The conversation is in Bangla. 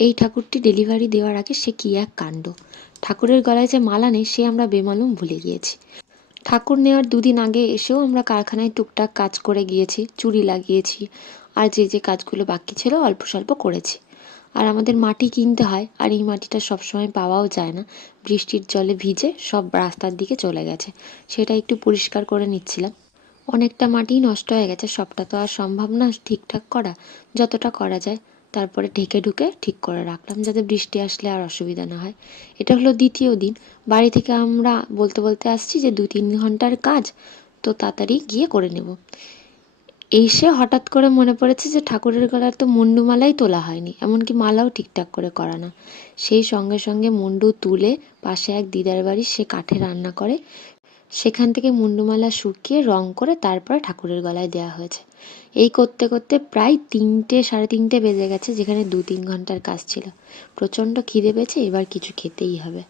এই ঠাকুরটি ডেলিভারি দেওয়ার আগে সে কী এক কাণ্ড? ঠাকুরের গলায় যে মালা নেই, সে আমরা বেমালুম ভুলে গিয়েছি। ঠাকুর নেওয়ার দুদিন আগে এসেও আমরা কারখানায় টুকটাক কাজ করে গিয়েছি, চুরি লাগিয়েছি, আর যে যে কাজগুলো বাকি ছিল অল্প স্বল্প করেছি। আর আমাদের মাটি কিনতে হয়, আর এই মাটিটা সবসময় পাওয়াও যায় না। বৃষ্টির জলে ভিজে সব রাস্তার দিকে চলে গেছে। সেটা একটু পরিষ্কার করে নিচ্ছিলাম। অনেকটা মাটি নষ্ট হয়ে গেছে, সবটা তো আর সম্ভব না ঠিকঠাক করা। যতটা করা যায় তারপরে ঢেকে ঢুকে ঠিক করে রাখলাম যাতে বৃষ্টি আসলে আর অসুবিধা না হয়। এটা হলো দ্বিতীয় দিন। বাড়ি থেকে আমরা বলতে বলতে আসছি যে দু তিন ঘণ্টার কাজ, তো তাড়াতাড়ি গিয়ে করে নেব। এসে হঠাৎ করে মনে পড়েছে যে ঠাকুরের গলার তো মুন্ডুমালাই তোলা হয়নি, এমনকি মালাও ঠিকঠাক করে করা না। সেই সঙ্গে সঙ্গে মুন্ডু তুলে পাশে এক দিদার বাড়ি সে কাঠে রান্না করে সেখান থেকে মুন্ডুমালা শুকিয়ে রং করে তারপরে ঠাকুরের গলায় দেওয়া হয়েছে। এই করতে করতে প্রায় তিনটে, সাড়ে তিনটে বেজে গেছে, যেখানে দু তিন ঘণ্টার কাজ ছিল। প্রচণ্ড খিদে পেয়েছে, এবার কিছু খেতেই হবে।